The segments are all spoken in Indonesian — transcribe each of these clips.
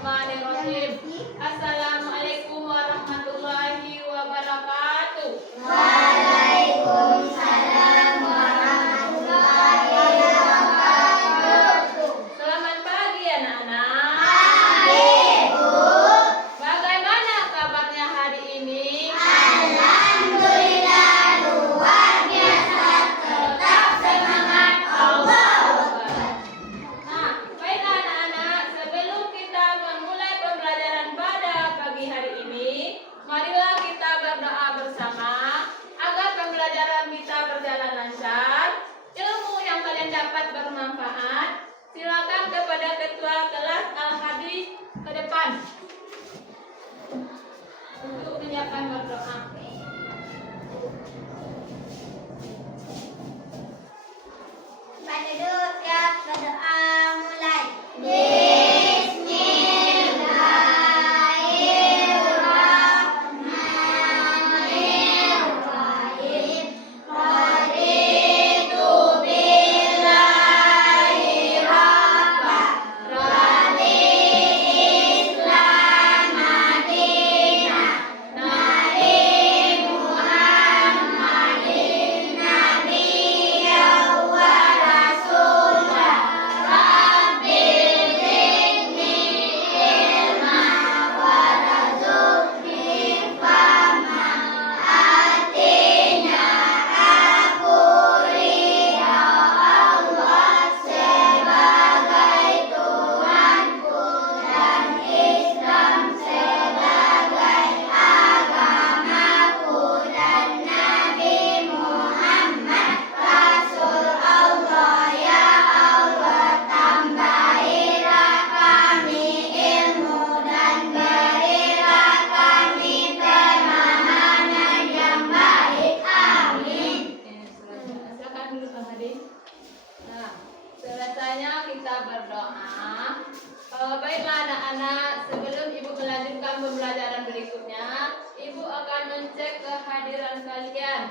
Bismillahirrahmanirrahim. Assalamualaikum warahmatullahi wabarakatuh. Waalaikumsalam warahmatullahi wabarakatuh. Selamat pagi anak-anak. Pagi, Bu. Bagaimana kabarnya hari ini? Alhamdulillah luar biasa, tetap semangat, Allahu Akbar. Nah, baiklah anak-anak, sebelum kita memulai pembelajaran pada pagi hari ini, marilah kita berdoa bersama agar pembelajaran kita berjalan lancar, ilmu yang kalian dapat bermanfaat. Silakan kepada ketua kelas Al-Hadi ke depan untuk menyiapkan berdoa. Penduduk siap berdoa mulai. Bismillahirrahmanirrahim. Raditu billahi rabban, radil Islam madinah, nabi Muhammadin nabiyyan wa rasulah, rabbil zidni ilma warzuqni fahma, artinya aku ridha Allah sebagai Tuhanku dan Islam sebagai agamaku dan Nabi Muhammad Rasul Allah. Ya Allah, tambahilah kami ilmu dan berilah kami pemahaman yang baik. Amin. Silakan duduk Al-Hadi. Nah, selesainya kita berdoa. Baiklah anak-anak, sebelum Ibu melanjutkan pembelajaran berikutnya, Ibu akan mencek kehadiran kalian.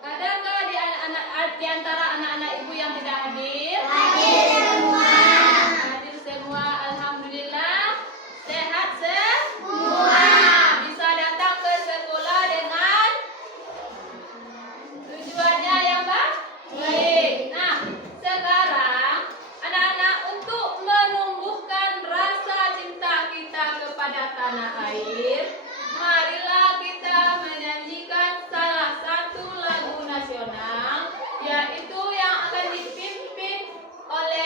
Adakah di antara anak-anak Ibu yang tidak hadir? Hadir semua. Hadir semua, alhamdulillah. Sehat Semua. bisa datang ke sekolah dengan tujuannya yang baik. Nah, sekarang anak-anak, untuk menumbuhkan rasa cinta kita kepada tanah air, marilah kita menyanyikan salah satu lagu nasional, yaitu yang akan dipimpin oleh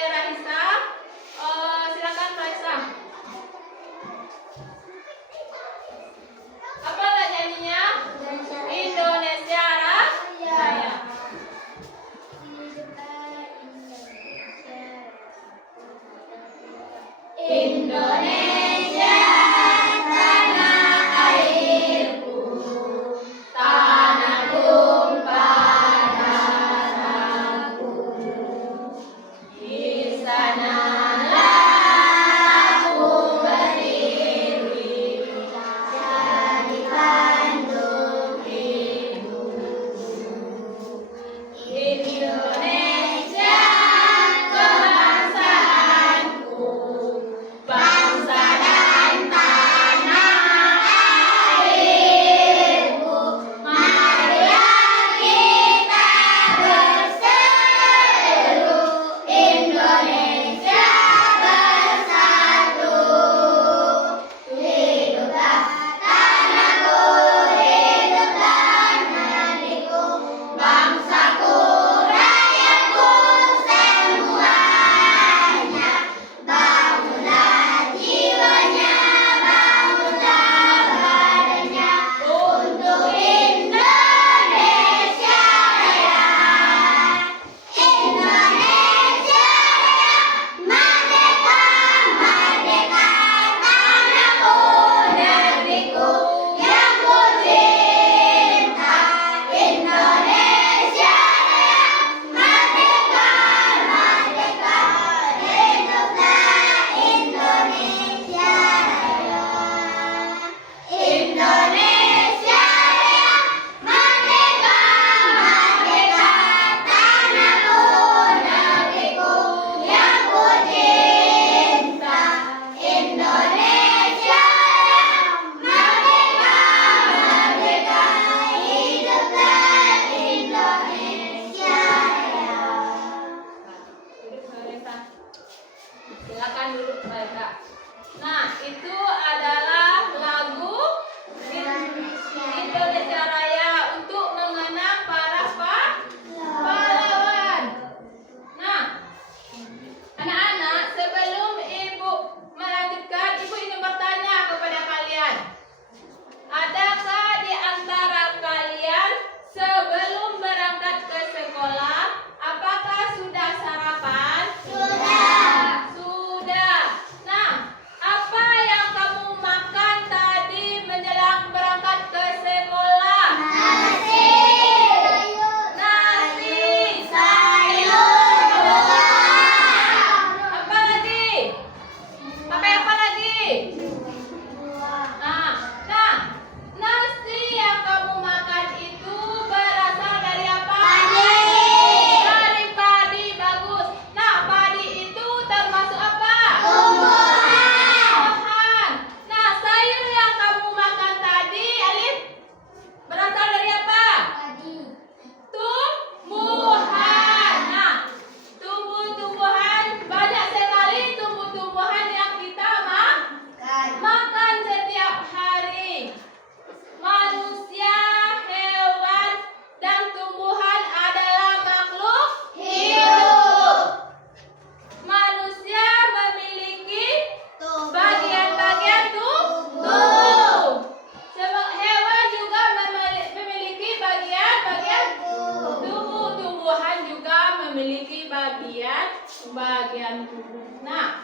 bagian tubuh. Nah,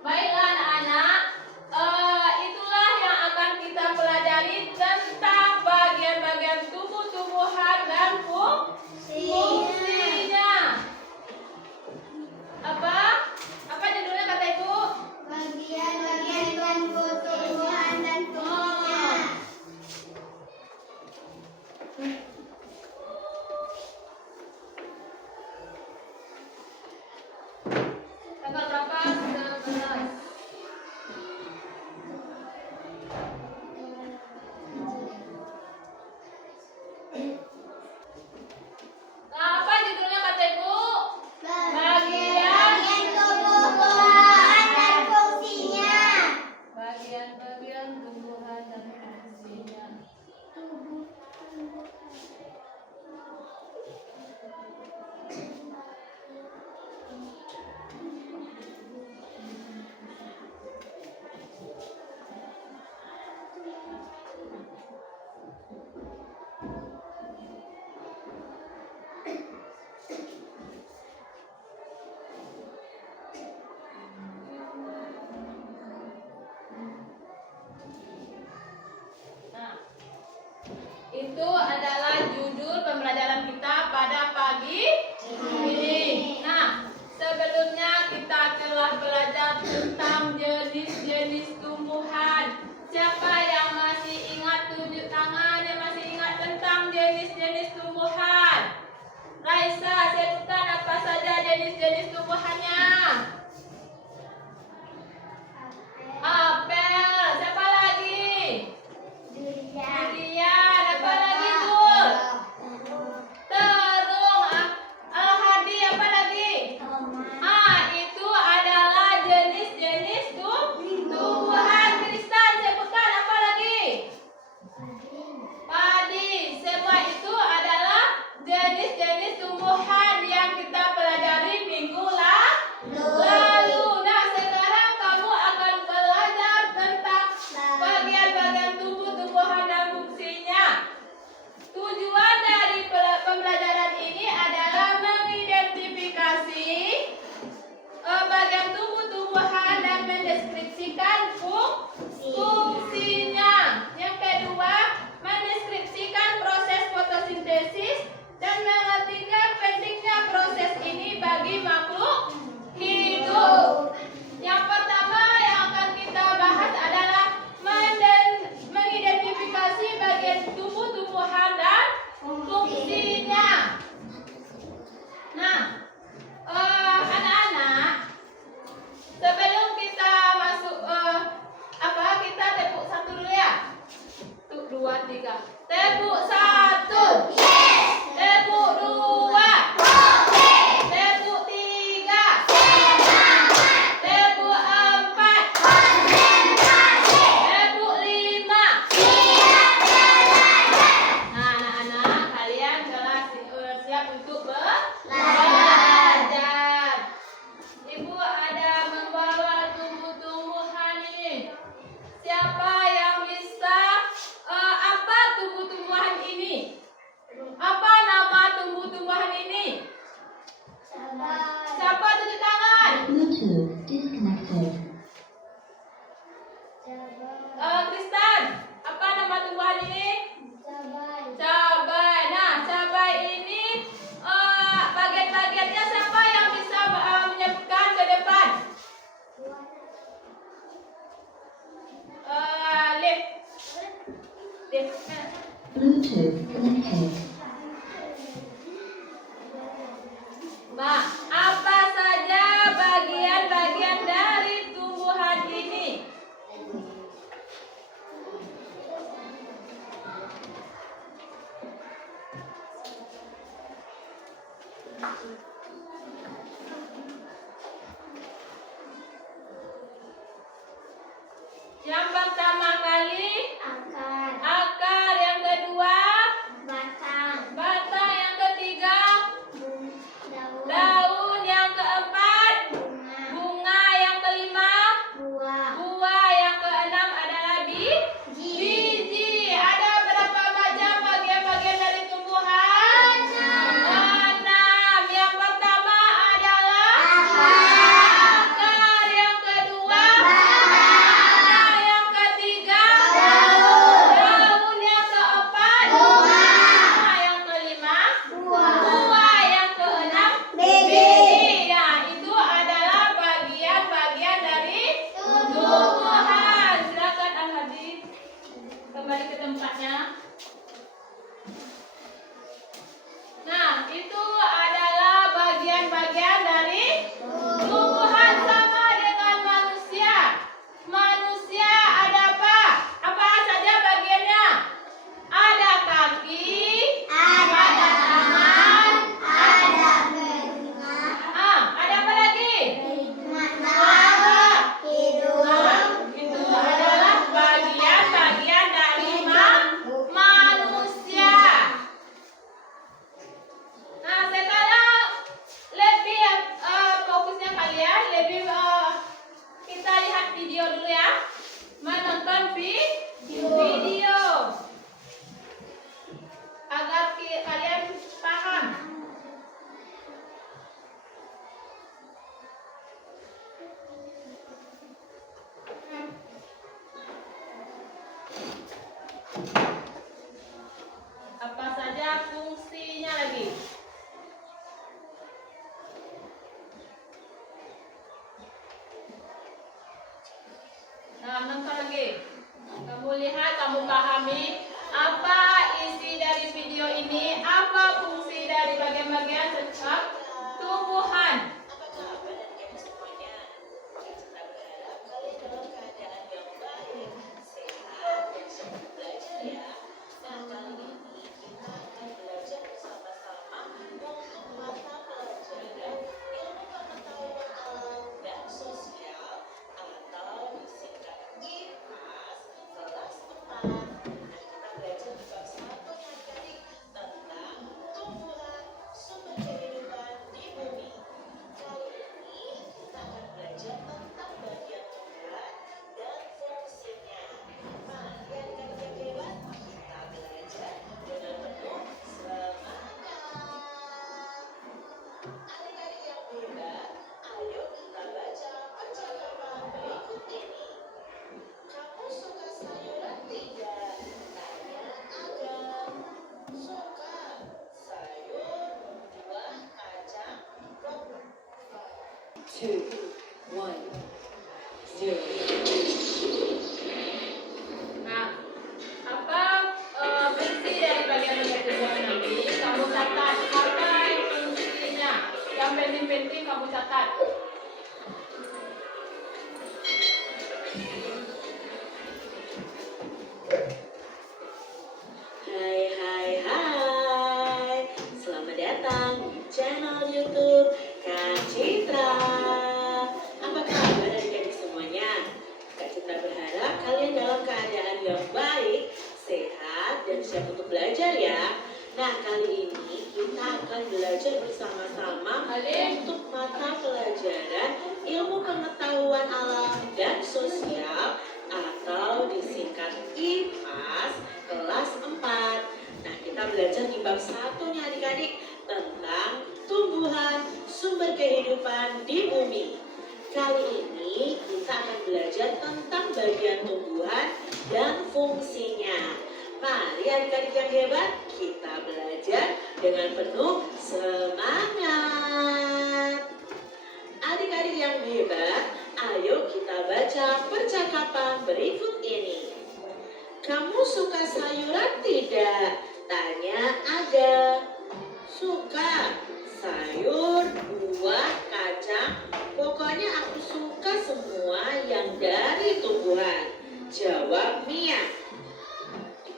baiklah anak-anak, itulah yang akan kita pelajari tentang bagian-bagian tumbuh-tumbuhan dan fungsinya. Apa judulnya kata Ibu? Bagian-bagian tumbuh-tumbuhan dan fungsinya. Tanggal berapa? 11. Nah, apa judulnya kata Ibu? Bagian tumbuh-tumbuhan dan fungsinya. Bagian-bagian tumbuhan dan fungsinya. Nah, itu adalah judul pembelajaran kita pada pagi ini. Nah, sebelumnya kita telah belajar tentang jenis-jenis tumbuhan. Siapa yang masih ingat, tunjuk tangan yang masih ingat tentang jenis-jenis tumbuhan? Raisa, sebutkan apa saja jenis-jenis tumbuhannya. Apel, siapa lagi? Durian, apa lagi Dul? Terung, Al-Hadi, apa lagi? Itu adalah jenis-jenis tumbuhan. Kristan, sebutkan apa lagi? Padi. Semua itu adalah jenis-jenis tumbuhan yang kita pelajari minggu lalu. Nah, sekarang kamu akan belajar tentang bagian-bagian tumbuh-tumbuhan dan fungsinya. Tujuan dari pembelajaran ini adalah mengidentifikasi bagian tumbuh-tumbuhan dan mendeskripsikan fungsinya. Yang kedua, mendeskripsikan proses fotosintesis dan mengertikan pentingnya proses ini bagi makhluk hidup. Yang pertama yang akan kita bahas adalah mengidentifikasi bagian tumbuh-tumbuhan dan fungsinya. Nah, anak-anak, sebelum kita masuk kita tepuk satu dulu ya. 1, 2, 3. Tepuk 1. Tepuk 2. Tepuk 3. Tepuk 4. Tepuk 5. Nah, anak-anak, kalian telah siap untuk belajar. Ibu ada membawa tumbuh-tumbuhan ini. Siapa yang bisa apa tumbuh-tumbuhan ini? Apa nama tumbuh-tumbuhan ini? Siapa tunjuk tangan? Bluetooth disconnected. Kristan, apa nama tumbuhan ini? Cabai. Nah, cabai ini bagian-bagiannya siapa yang bisa menyebutkan ke depan? Lift. Bluetooth connected. Mbak, apa saja bagian-bagian dari tumbuhan ini? Yang pertama kali akar, yang kedua batang, yang ketiga daun, yang keempat bunga, yang kelima buah, yang keenam adalah biji. Ada berapa macam bagian-bagian dari tumbuhan? 6. Yang dari bagian-bagian setiap tumbuhan. Two, one, zero. Nah, apa fungsi dari bagian-bagian tumbuhan nanti? Kamu catat apa fungsinya. Yang penting-penting kamu catat. Hai, selamat datang di channel YouTube Kak Citra. Apa kabar adik-adik semuanya? Kak Citra berharap kalian dalam keadaan yang baik, sehat, dan siap untuk belajar ya. Nah, kali ini kita akan belajar bersama-sama untuk mata pelajaran ilmu pengetahuan alam dan sosial atau disingkat IPAS kelas 4. Nah, kita belajar di bab 1 nih adik-adik tentang tumbuhan sumber kehidupan di bumi. Kali ini kita akan belajar tentang bagian tumbuhan dan fungsinya. Mari adik-adik yang hebat, kita belajar dengan penuh semangat. Adik-adik yang hebat, ayo kita baca percakapan berikut ini. Kamu suka sayuran tidak? Tanya Aga. Suka. Sayur, buah, kacang, pokoknya aku suka semua yang dari tumbuhan. Jawab Mia.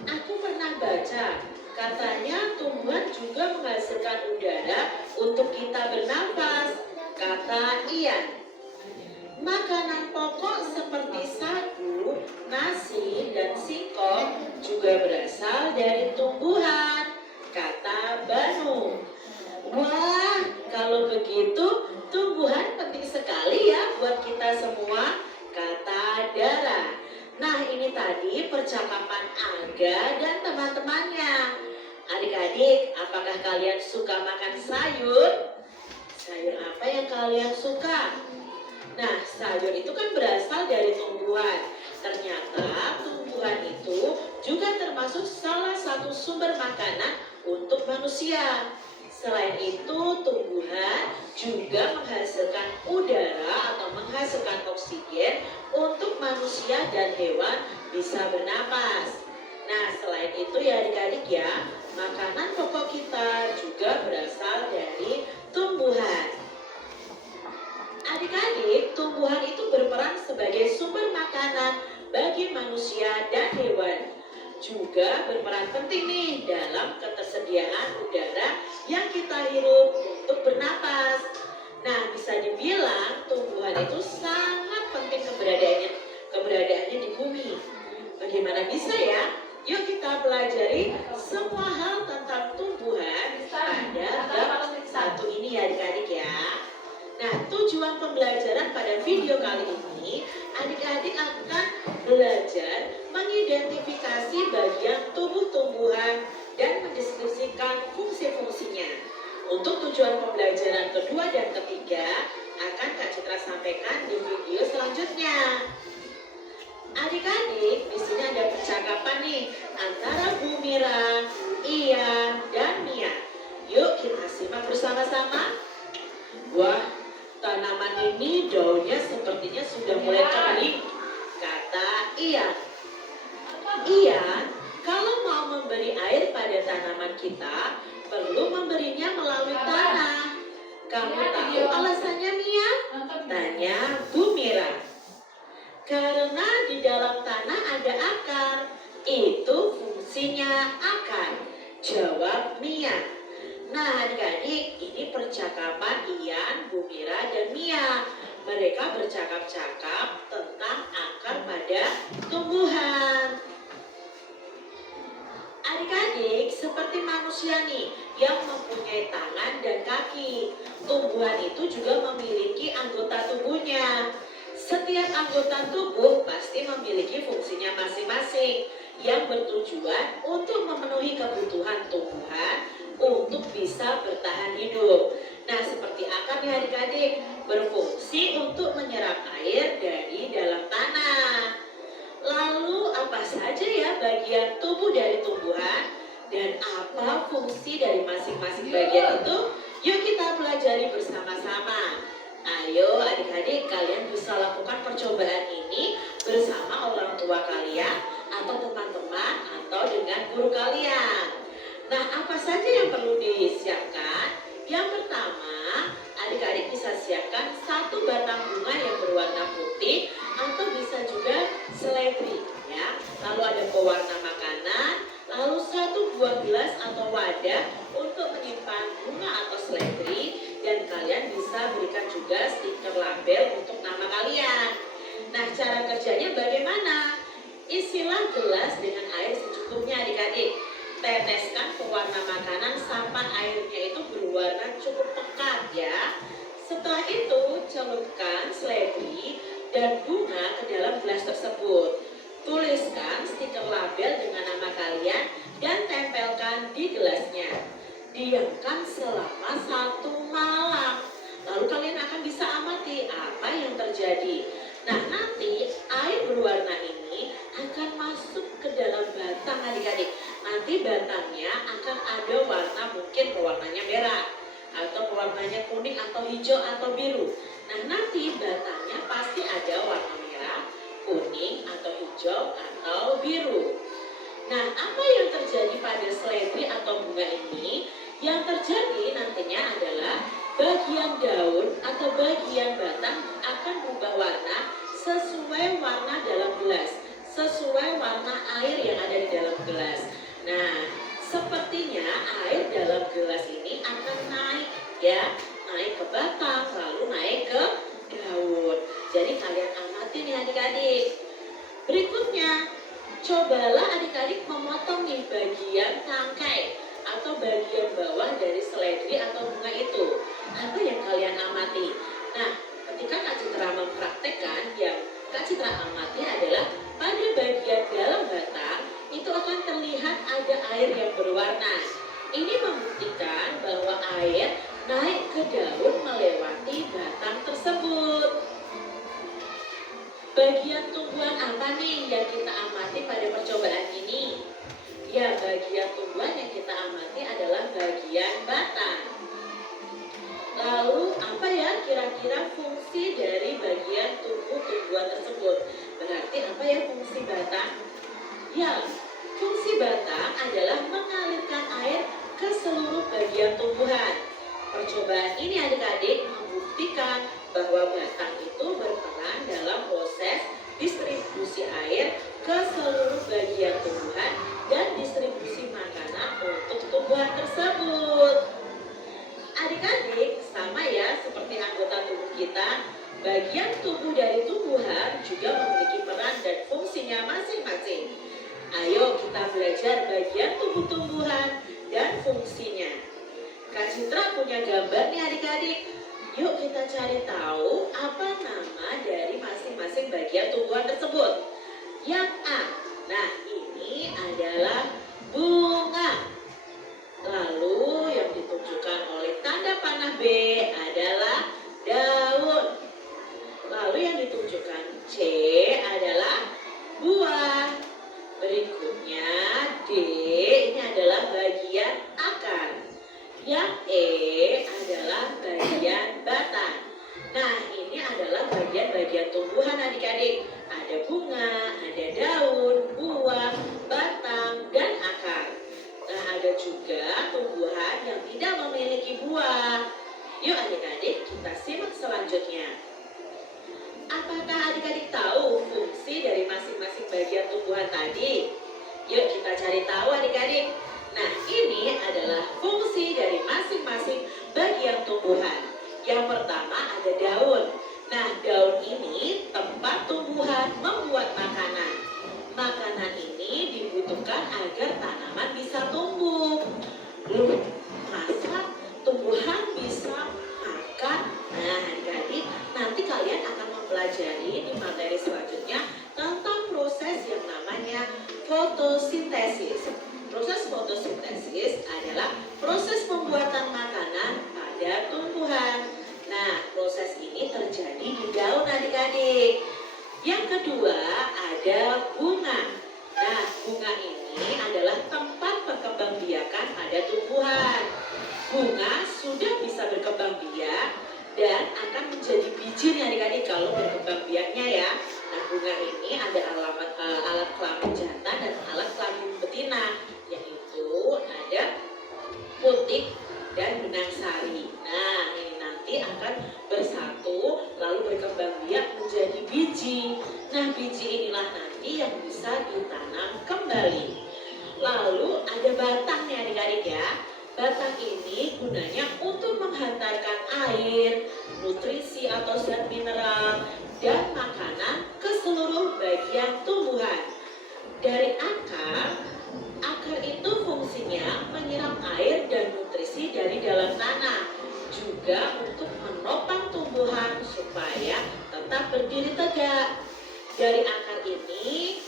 Aku pernah baca, katanya tumbuhan juga menghasilkan udara untuk kita bernafas, kata Ian. Makanan pokok seperti sagu, nasi, dan singkong juga berasal dari tumbuhan, kata Banu. Wah, kalau begitu tumbuhan penting sekali ya buat kita semua, kata Dara. Nah, ini tadi percakapan Aga dan teman-temannya. Adik-adik, apakah kalian suka makan sayur? Sayur apa yang kalian suka? Nah, sayur itu kan berasal dari tumbuhan. Ternyata tumbuhan itu juga termasuk salah satu sumber makanan untuk manusia. Selain itu, tumbuhan juga menghasilkan udara atau menghasilkan oksigen untuk manusia dan hewan bisa bernapas. Nah, selain itu ya adik-adik ya, makanan pokok kita juga berasal dari tumbuhan. Adik-adik, tumbuhan itu berperan sebagai sumber makanan bagi manusia dan hewan. Juga berperan penting nih dalam ketersediaan udara yang kita hirup untuk bernapas. Nah, bisa dibilang tumbuhan itu sangat penting keberadaannya di bumi. Bagaimana bisa ya? Yuk kita pelajari semua hal tentang tumbuhan pada bab 1 ini ya adik-adik ya. Nah, tujuan pembelajaran pada video kali ini, adik-adik akan belajar mengidentifikasi bagian tubuh tumbuhan dan mendeskripsikan fungsi-fungsinya. Untuk tujuan pembelajaran kedua dan ketiga, akan Kak Citra sampaikan di video selanjutnya. Adik-adik, di sini ada percakapan nih antara Bu Mira, Ian, dan Mia. Yuk kita simak bersama-sama. Wah, tanaman ini daunnya sepertinya sudah mulai kering, kata Ian. Ian, kalau mau memberi air pada pada tanaman kita, perlu memberinya melalui tanah. Kamu tahu alasannya, Mia? Tanya Bu Mira. Karena di dalam tanah ada akar, itu fungsinya akar. Jawab Mia. Nah adik-adik, ini percakapan Ian, Bu Mira, dan Mia. Mereka bercakap-cakap tentang akar pada tumbuhan. Adik-adik, seperti manusia nih yang mempunyai tangan dan kaki. Tumbuhan itu juga memiliki anggota tubuhnya. Setiap anggota tubuh pasti memiliki fungsinya masing-masing yang bertujuan untuk memenuhi kebutuhan tumbuhan untuk bisa bertahan hidup. Nah, seperti akar nih adik-adik, berfungsi untuk menyerap air dari dalam tanah. Lalu apa saja ya bagian tubuh dari tumbuhan dan apa fungsi dari masing-masing bagian itu? Yuk kita pelajari bersama-sama. Ayo adik-adik, kalian bisa lakukan percobaan ini bersama orang tua kalian atau teman-teman atau dengan guru kalian. Nah, apa saja yang perlu disiapkan? Yang pertama, adik-adik bisa siapkan satu batang bunga yang berwarna putih atau bisa juga seledri, ya. Lalu ada pewarna makanan, lalu satu buah gelas atau wadah untuk menyimpan bunga atau seledri, dan kalian bisa berikan juga stiker label untuk nama kalian. Nah, cara kerjanya bagaimana? Isilah gelas dengan air secukupnya adik-adik. Teteskan pewarna makanan sampai airnya itu berwarna cukup pekat ya. Setelah itu celupkan seledri dan bunga ke dalam gelas tersebut. Tuliskan stiker label dengan nama kalian dan tempelkan di gelasnya. Diamkan selama 1 malam. Lalu kalian akan bisa amati apa yang terjadi. Nah, nanti air berwarna ini akan masuk ke dalam batang adik-adik. Nanti batangnya akan ada warna, mungkin warnanya merah atau warnanya kuning atau hijau atau biru. Nah, nanti batangnya pasti ada warna merah, kuning atau hijau atau biru. Nah, apa yang terjadi pada seledri atau bunga ini? Yang terjadi nantinya adalah bagian daun atau bagian batang akan berubah warna sesuai warna dalam gelas, sesuai warna air yang ada di dalam gelas. Nah, sepertinya air dalam gelas ini akan naik ya, naik ke batang lalu naik ke daun. Jadi kalian amati nih adik-adik. Berikutnya, cobalah adik-adik memotong nih bagian tangkai atau bagian bawah dari seledri atau bunga itu. Apa yang kalian amati? Nah, ketika Kak Citra mempraktekkan, yang Kak Citra amati adalah pada bagian dalam batang itu akan terlihat ada air yang berwarna. Ini membuktikan bahwa air naik ke daun melewati batang tersebut. Bagian tumbuhan apa nih yang kita amati pada percobaan ini? Ya, bagian tumbuhan yang kita amati adalah bagian batang. Lalu apa ya kira-kira fungsi dari bagian tubuh tumbuhan tersebut? Berarti apa ya fungsi batang? Ya, fungsi batang adalah mengalirkan air ke seluruh bagian tumbuhan. Percobaan ini adik-adik membuktikan bahwa batang itu berperan dalam proses distribusi air ke seluruh bagian tumbuhan dan distribusi makanan untuk tumbuhan tersebut. Adik-adik, sama ya seperti anggota tubuh kita, bagian tubuh dari tumbuhan juga memiliki peran dan fungsinya masing-masing. Ayo kita belajar bagian tubuh tumbuhan dan fungsinya. Kak Citra punya gambar nih adik-adik. Yuk kita cari tahu apa nama dari masing-masing bagian tumbuhan tersebut. Yang A, nah ini adalah bunga. Lalu yang ditunjukkan oleh tanda panah B adalah daun. Lalu yang ditunjukkan C adalah buah. Berikutnya D, ini adalah bagian akar. Yang E adalah bagian batang. Nah, ini adalah bagian-bagian tumbuhan adik-adik. Ada bunga, ada daun, buah, batang, dan akar. Nah, ada juga tumbuhan yang tidak memiliki buah. Yuk adik-adik, kita simak selanjutnya. Apakah adik-adik tahu fungsi dari masing-masing bagian tumbuhan tadi? Yuk kita cari tahu adik-adik. Nah, ini adalah fungsi dari masing-masing bagian tumbuhan. Yang pertama ada daun. Nah, daun ini tempat tumbuhan membuat makanan. Makanan ini dibutuhkan agar tanaman bisa tumbuh. Loh, masa tumbuhan bisa makan? Nah, adik-adik, nanti kalian akan mempelajari di materi selanjutnya tentang proses yang namanya fotosintesis. Proses fotosintesis adalah proses pembuatan makanan pada tumbuhan. Nah, proses ini terjadi di daun adik-adik. Yang kedua ada bunga. Nah, bunga ini adalah tempat perkembangbiakan pada tumbuhan. Bunga sudah bisa berkembang biak dan akan menjadi biji nih adik-adik kalau berkembang biaknya ya. Nah, bunga ini ada alat kelamin jantan dan alat kelamin betina, yaitu ada putik dan benang sari. Nah, ini nanti akan bersatu lalu berkembang biak menjadi biji. Nah, biji inilah nanti yang bisa ditanam kembali. Lalu ada batangnya adik-adik ya. Batang ini gunanya untuk menghantarkan air, nutrisi atau zat mineral, dan makanan ke seluruh bagian tumbuhan. Dari akar itu fungsinya menyerap air dan nutrisi dari dalam tanah, juga untuk menopang tumbuhan supaya tetap berdiri tegak. Dari akar ini,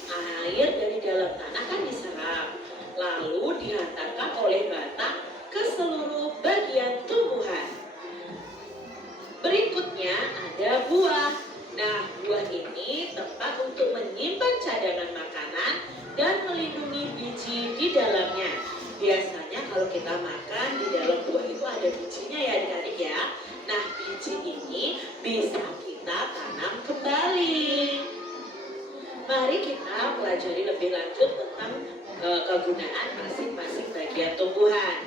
air dari dalam tanah kan diserap, lalu dihantarkan oleh batang ke seluruh bagian tumbuhan. Berikutnya ada buah. Nah, buah ini tempat untuk menyimpan cadangan makanan dan melindungi biji di dalamnya. Biasanya kalau kita makan di dalam buah itu ada bijinya ya adik-adik ya. Nah, biji ini bisa kita tanam kembali. Mari kita pelajari lebih lanjut tentang kegunaan masing-masing bagian tumbuhan.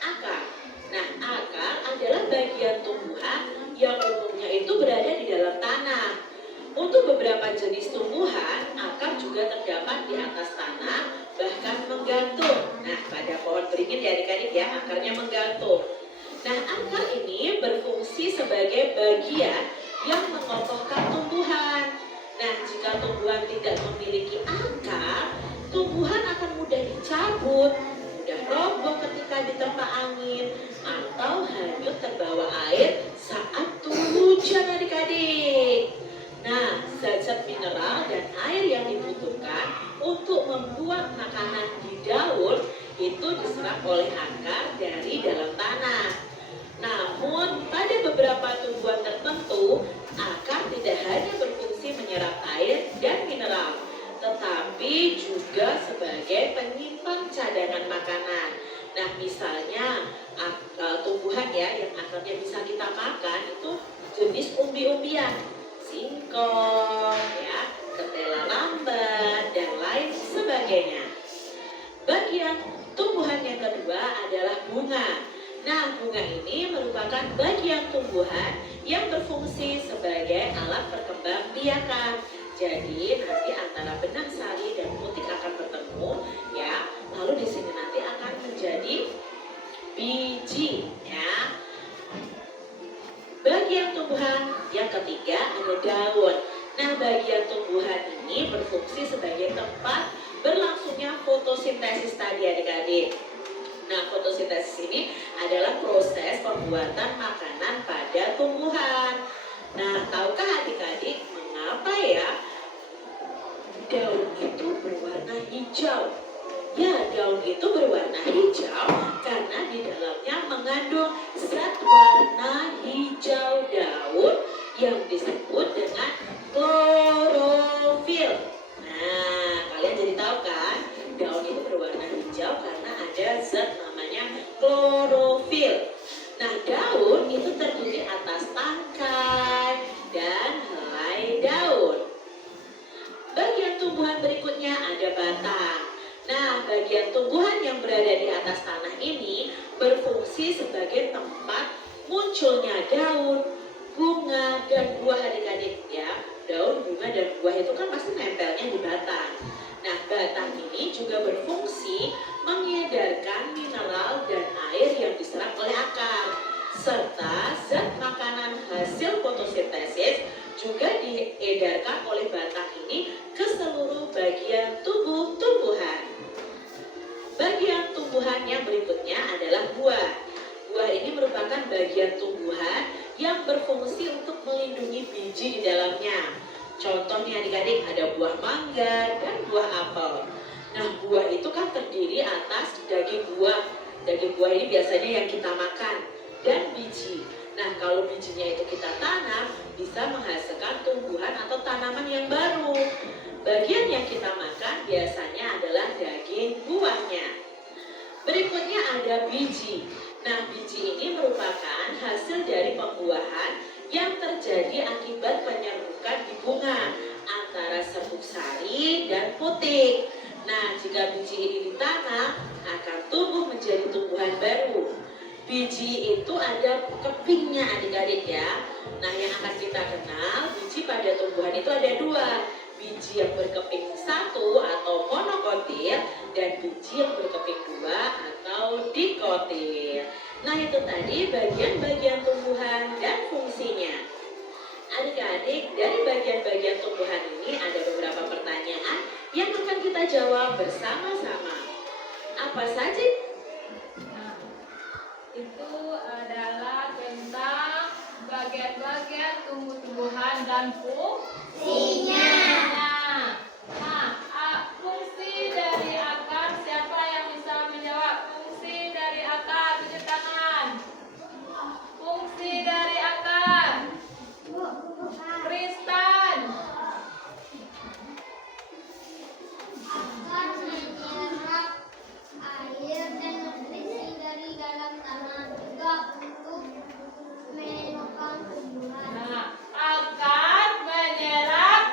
Akar. Nah, akar adalah bagian tumbuhan yang umumnya itu berada di dalam tanah. Untuk beberapa jenis tumbuhan, akar juga terdapat di atas tanah, bahkan menggantung. Nah, pada pohon beringin ya adik-adik ya, akarnya menggantung. Nah, akar ini berfungsi sebagai bagian yang mengokohkan tumbuhan. Nah, jika tumbuhan tidak memiliki akar, tumbuhan akan mudah dicabut, mudah roboh ketika diterpa angin, atau hanyut terbawa air saat turun hujan adik-adik. Nah, zat-zat mineral dan air yang dibutuhkan untuk membuat makanan di daun itu diserap oleh akar dari dalam tanah. Namun, pada beberapa tumbuhan tertentu, akar tidak hanya berfungsi menyerap air dan mineral, tetapi juga sebagai penyimpan cadangan makanan. Nah, misalnya tumbuhan ya yang akarnya bisa kita makan itu jenis umbi-umbian, singkong, ya, ketela lambat, dan lain sebagainya. Bagian tumbuhan yang kedua adalah bunga. Nah, bunga ini merupakan bagian tumbuhan yang berfungsi sebagai alat perkembangbiakan. Jadi nanti antara benang sari dan putik akan bertemu, ya. Lalu di sini nanti akan menjadi biji, ya. Bagian tumbuhan yang ketiga ada daun. Nah, bagian tumbuhan ini berfungsi sebagai tempat berlangsungnya fotosintesis tadi adik-adik. Nah, fotosintesis ini adalah proses pembuatan makanan pada tumbuhan. Nah, tahukah adik-adik mengapa ya daun itu berwarna hijau? Ya, daun itu berwarna hijau karena di dalamnya mengandung zat warna hijau daun yang disebut dengan klorofil. Nah, kalian jadi tahu kan, daun itu berwarna hijau karena ada zat namanya klorofil. Nah, daun itu terdiri atas tangkai dan helai daun. Bagian tumbuhan berikutnya ada batang. Nah, bagian tumbuhan yang berada di atas tanah ini berfungsi sebagai tempat munculnya daun, bunga, dan buah adik-adik ya. Daun, bunga, dan buah itu kan pasti nempelnya di batang. Nah, batang ini juga berfungsi mengedarkan mineral dan air yang diserap oleh akar, serta zat makanan hasil fotosintesis juga diedarkan oleh batang ini ke seluruh bagian tubuh tumbuhan. Bagian tumbuhan yang berikutnya adalah buah. Buah ini merupakan bagian tumbuhan yang berfungsi untuk melindungi biji di dalamnya. Contohnya adik-adik ada buah mangga dan buah apel. Nah, buah itu kan terdiri atas daging buah. Daging buah ini biasanya yang kita makan dan biji. Nah, kalau bijinya itu kita tanam, bisa menghasilkan tumbuhan atau tanaman yang baru. Bagian yang kita makan biasanya adalah daging buahnya. Berikutnya ada biji. Nah, biji ini merupakan hasil dari pembuahan yang terjadi akibat penyerbukan di bunga antara serbuk sari dan putik. Nah, jika biji ini ditanam, akan tumbuh menjadi tumbuhan baru. Biji itu ada kepingnya adik-adik ya. Nah, yang akan kita kenal, biji pada tumbuhan itu ada dua. Biji yang berkeping satu atau monokotil dan biji yang berkeping dua atau dikotil. Nah, itu tadi bagian-bagian tumbuhan dan fungsinya. Adik-adik, dari bagian-bagian tumbuhan ini ada beberapa pertanyaan yang akan kita jawab bersama-sama. Apa saja? Nah, itu adalah tentang bagian-bagian tumbuh-tumbuhan dan fungsinya. Nah, fungsi dari akar, siapa yang bisa menjawab? Fungsi dari akar, tunjuk tangan. Fungsi dari akar, Kristen. Akan menyerap air dan nutrisi dari dalam tanah, juga untuk menopang tumbuhan. Nah, akar menyerap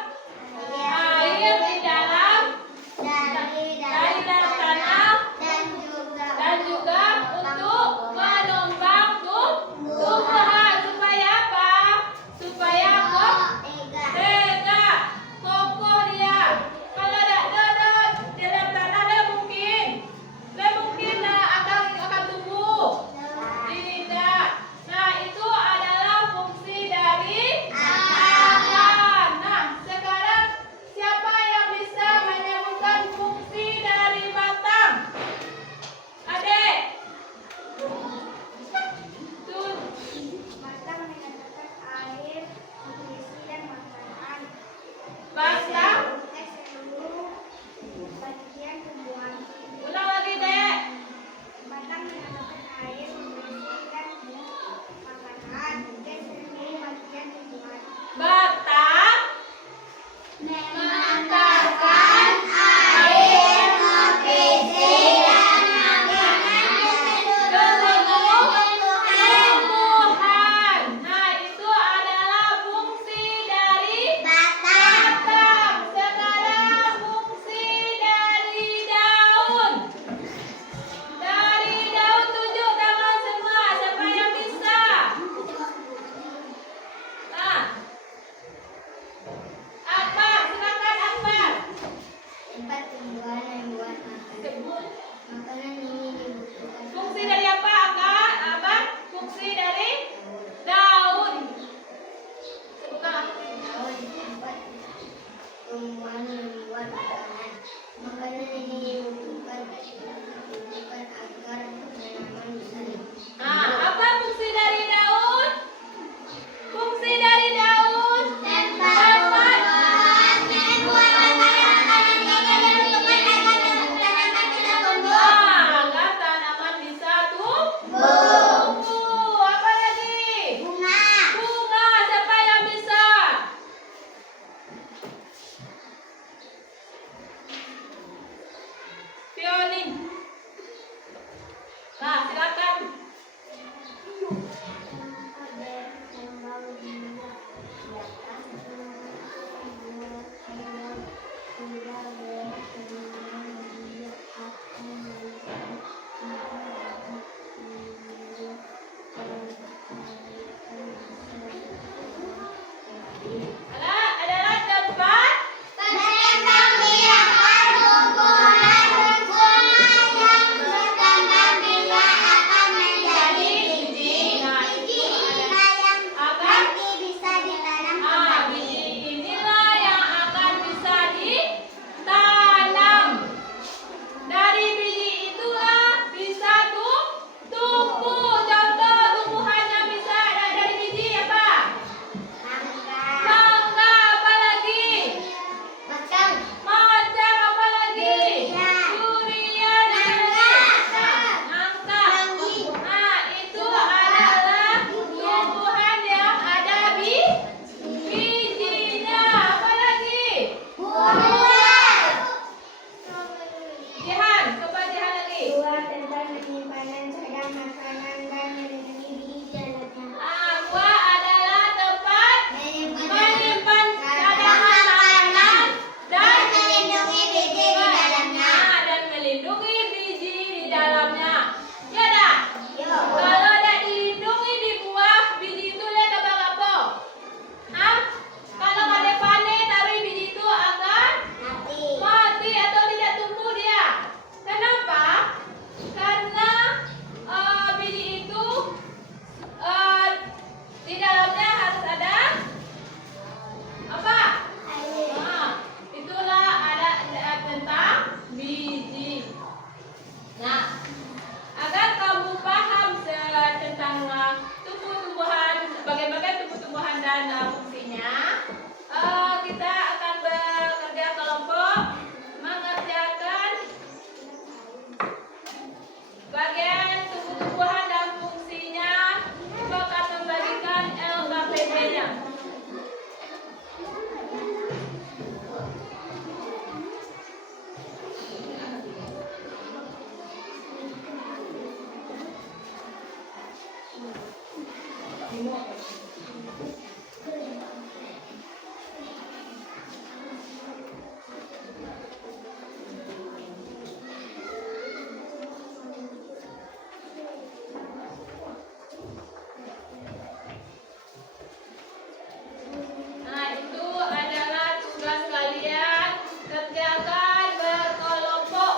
Nah, itu adalah tugas kalian. Kerjakan berkelompok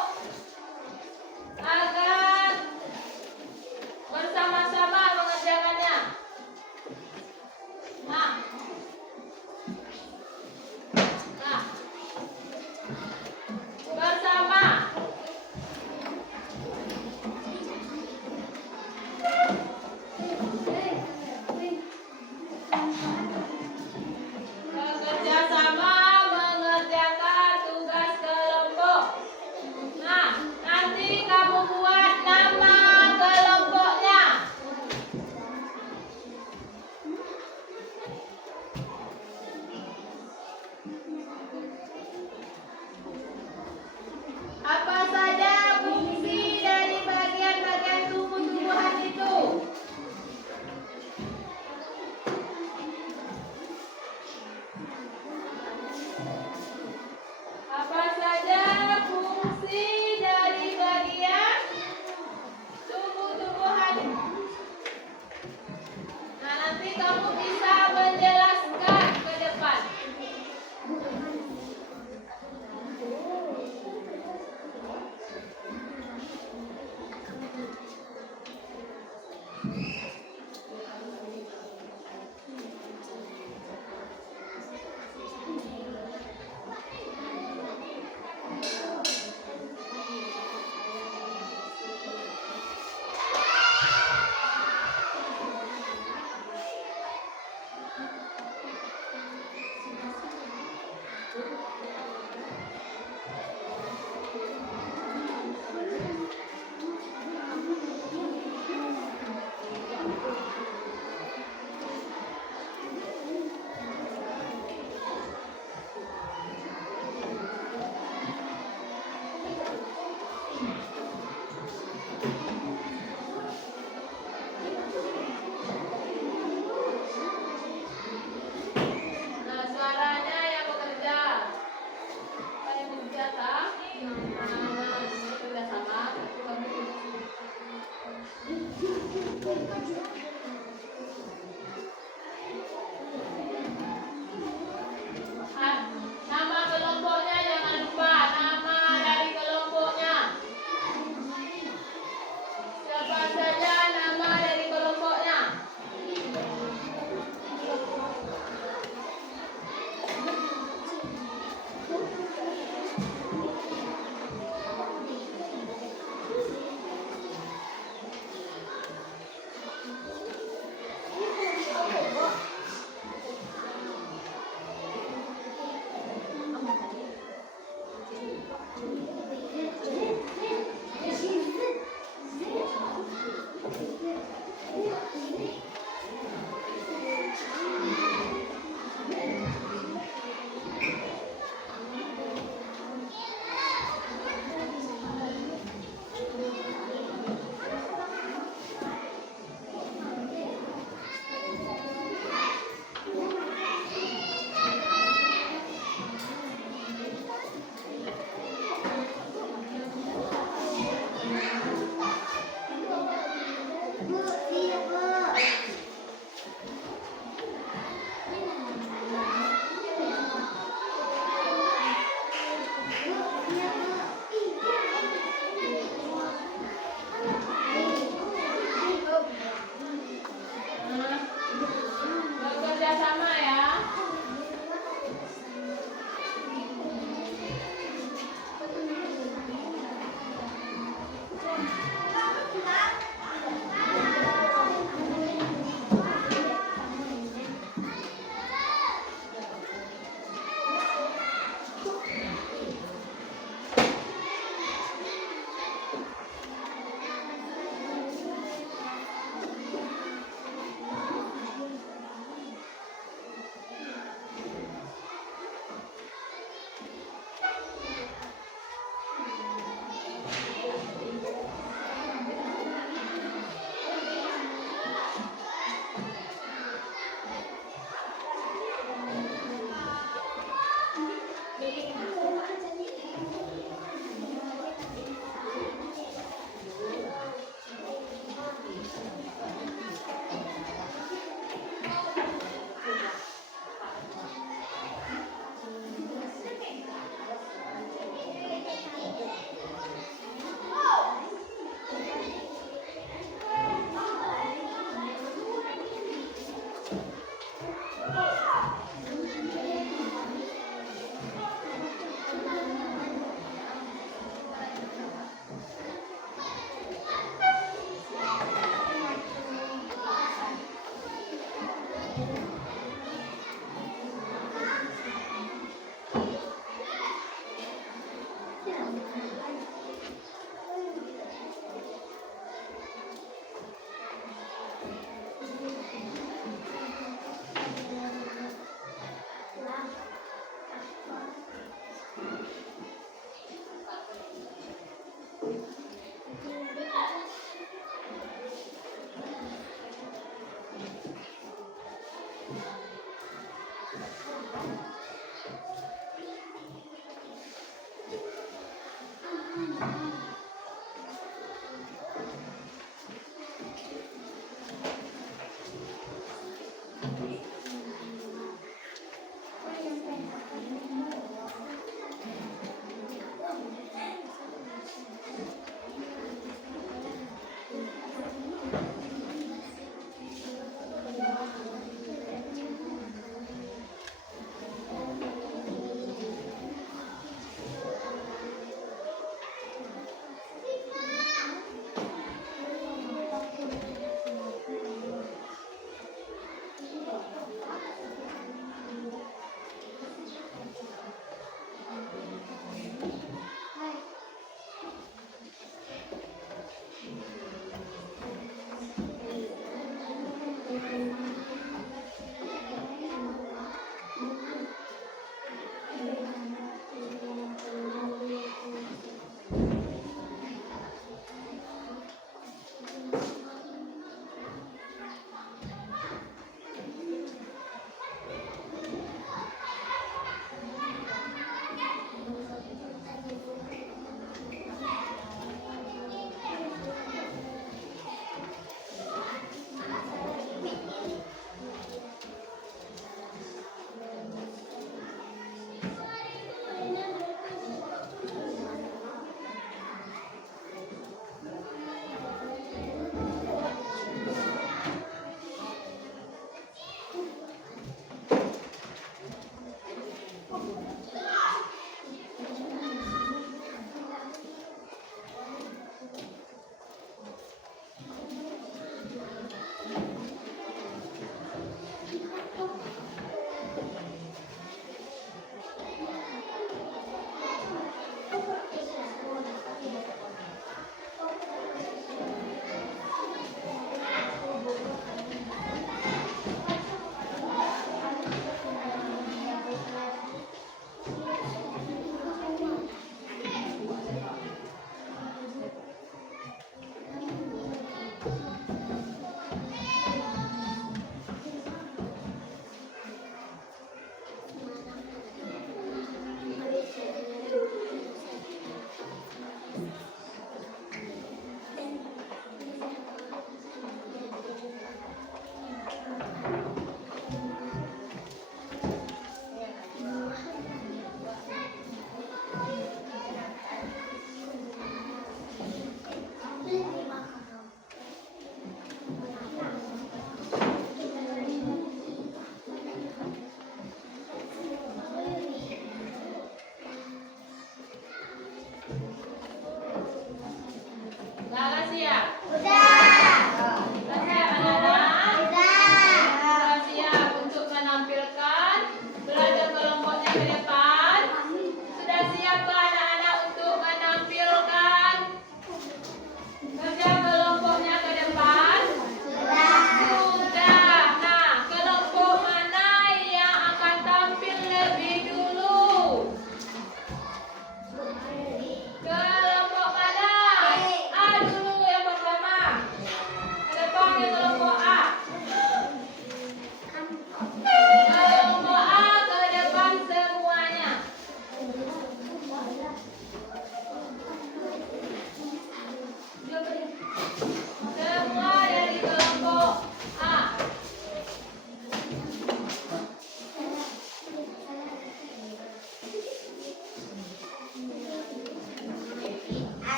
agar bersama-sama mengerjakannya. Nah, bersama. Bekerja sama mengerjakan tugas kelompok. Nah, nanti kamu buat nama kelompoknya. Apa saja fungsi dari bagian-bagian tumbuh-tumbuhan itu? Apa saja fungsi dari bagian tumbuh-tumbuhan? Nah, nanti kamu bisa menjelaskan ke depan. Nah, suaranya yang bekerja. Apa yang bekerja, tak? Nah, bekerja sama. Nama kelompoknya jangan lupa. Nama dari kelompoknya. Siapa saja nama dari kelompoknya? Bekerja sama ya.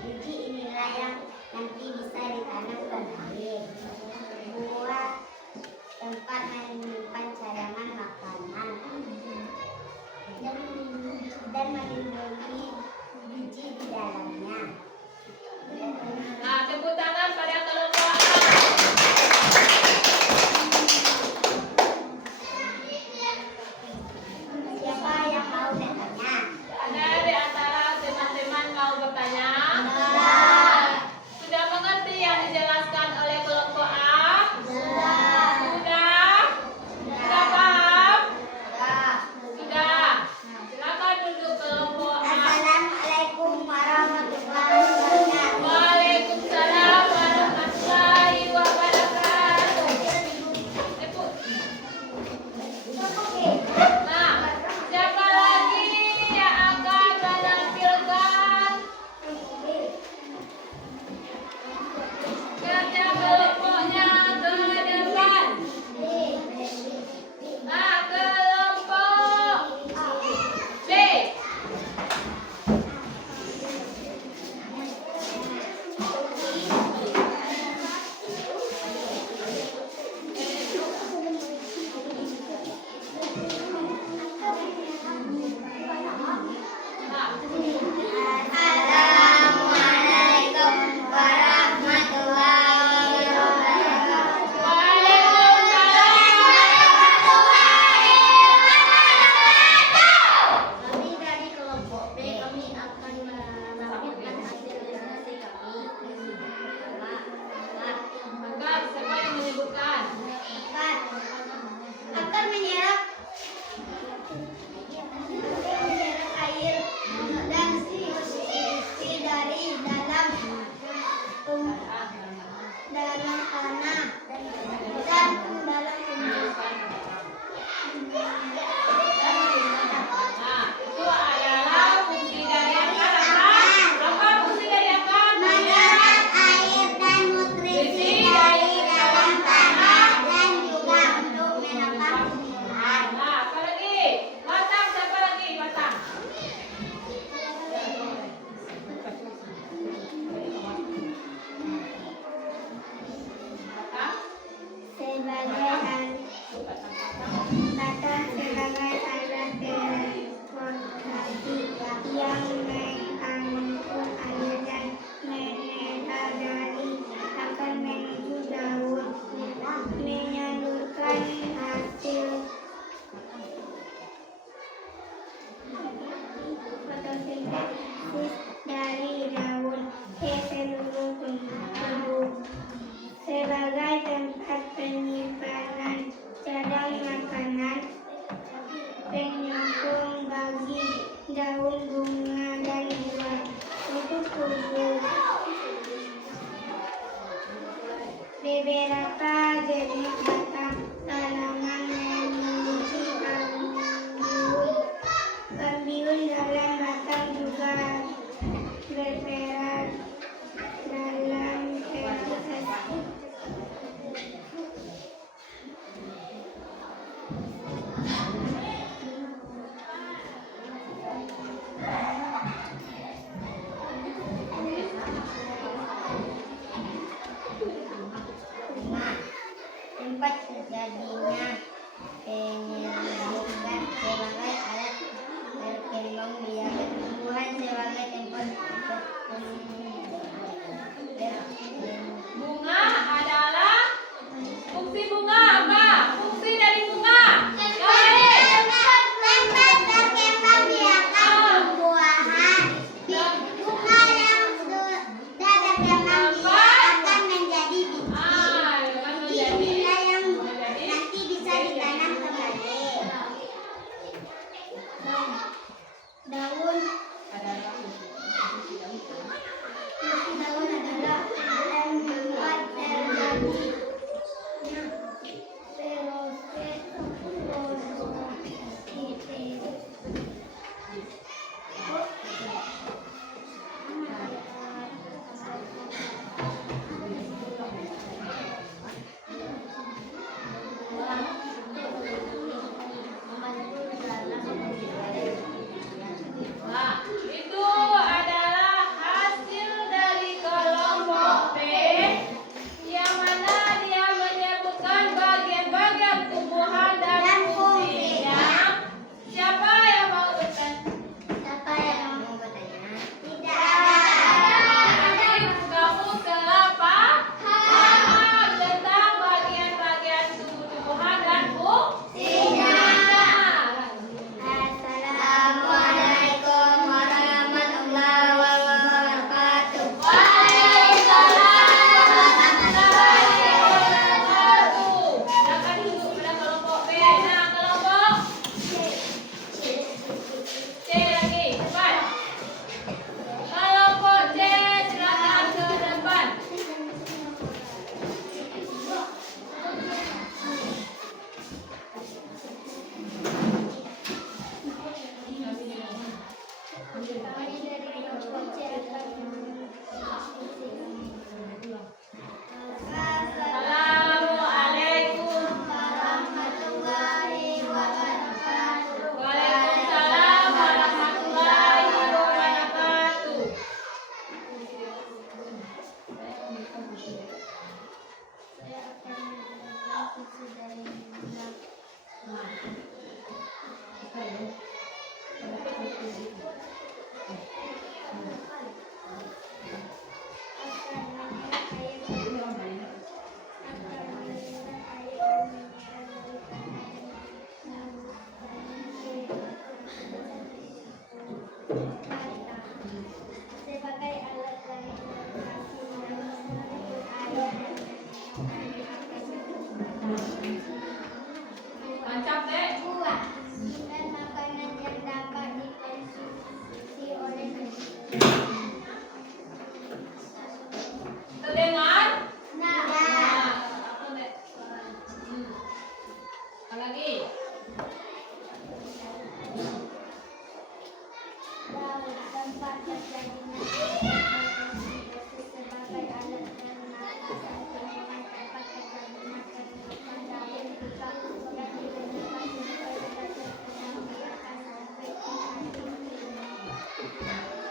Biji inilah yang nanti bisa ditanam kembali. Buah tempat menyimpan cadangan makanan dan melindungi biji di dalamnya. Nah, tepuk tangan pada kelompok A. Siapa yang mau bertanya? Ada di antara teman-teman mau bertanya? Sudah mengerti yang dijelaskan oleh kelompok A? Sudah? Sudah paham? Sudah. Silakan duduk kelompok A. Assalamualaikum warahmatullahi wabarakatuh. Waalaikumsalam warahmatullahi wabarakatuh. Tepuk. Nah, siapa lagi yang akan menampilkan kerja kelompoknya ke depan? Nah, kelompok B. Nah, Assalamualaikum warahmatullahi wabarakatuh. Kami dari kelompok B, kami akan menampilkan hasil diskusi kami. Angkat, siapa yang menyebutkan? Akan menyerap air dan isi dari dalam tanah dan dalam tumbuhan. Nah, itu adalah fungsi dari akar apa? Apa fungsi dari akar? Menyerap air dan nutrisi dari dalam tanah dan juga untuk menopang tumbuhan. Nah, apa lagi? Batang, siapa lagi? Batang. Batang. Sebagai batang sebagai alat transportasi yang mengangkut air dan mineral dari akar menuju daun, menyalurkan hasil fotosintesis dari daun ke seluruh tubuh. Sebagai tempat penyimpanan cadangan makanan, penyokong bagi daun, bunga, dan buah untuk tubuh. Beberapa jenis batang tanaman memiliki ambiun dalam batang juga berperan dalam fermentasi. Tempat terjadinya penyembuhan sebagai alat berkembang biak tumbuhan sebagai tempat Bunga adalah fungsi bunga apa? Fungsi dari bunga. tempat berkembang biakan tumbuhan. Bunga yang sudah berkembang biak akan menjadi biji. Akan Biji menjadi inilah yang nanti bisa ditanam kembali. Daun fungsi daun adalah membuat sel Assalamualaikum warahmatullahi wabarakatuh. Waalaikumsalam warahmatullahi wabarakatuh. Saya akan menjelaskan sisi dari bulan. Sebagai alat transportasi Mantap, Dek. buah dan makanan yang dapat dikonsumsi oleh manusia. Terdengar? Nah, Aku, Dek. Apa lagi? laut tempat terjadinya sebagai alat pernapasan tumbuhan tempat terjadinya penurunan daun juga yang digunakan sebagai dasar penampilan tempat terjadinya penurunan juga sebagai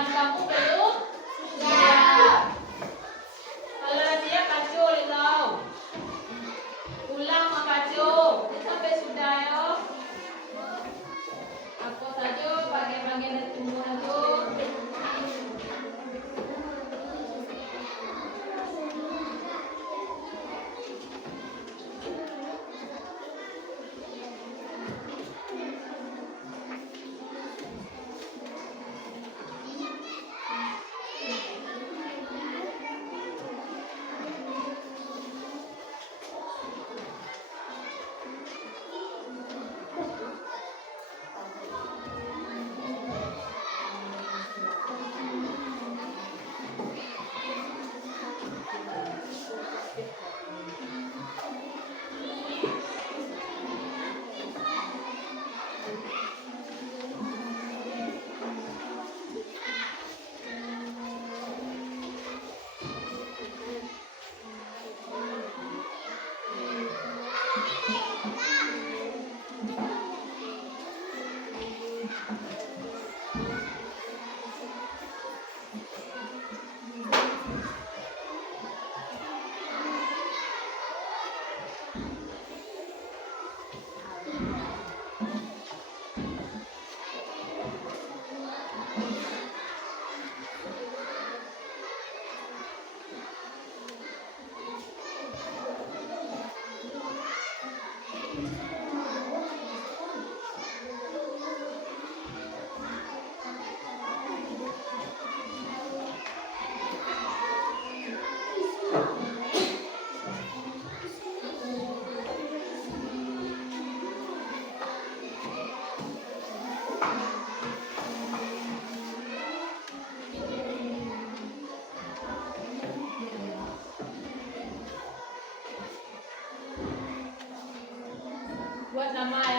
Teman kamu belum? Siap. Kalau siap Kacu, Lilo. Ulang sama Kacu. Sampai sudah yo. Aku saja bagian-bagian dari tumbuhan itu. Buat nama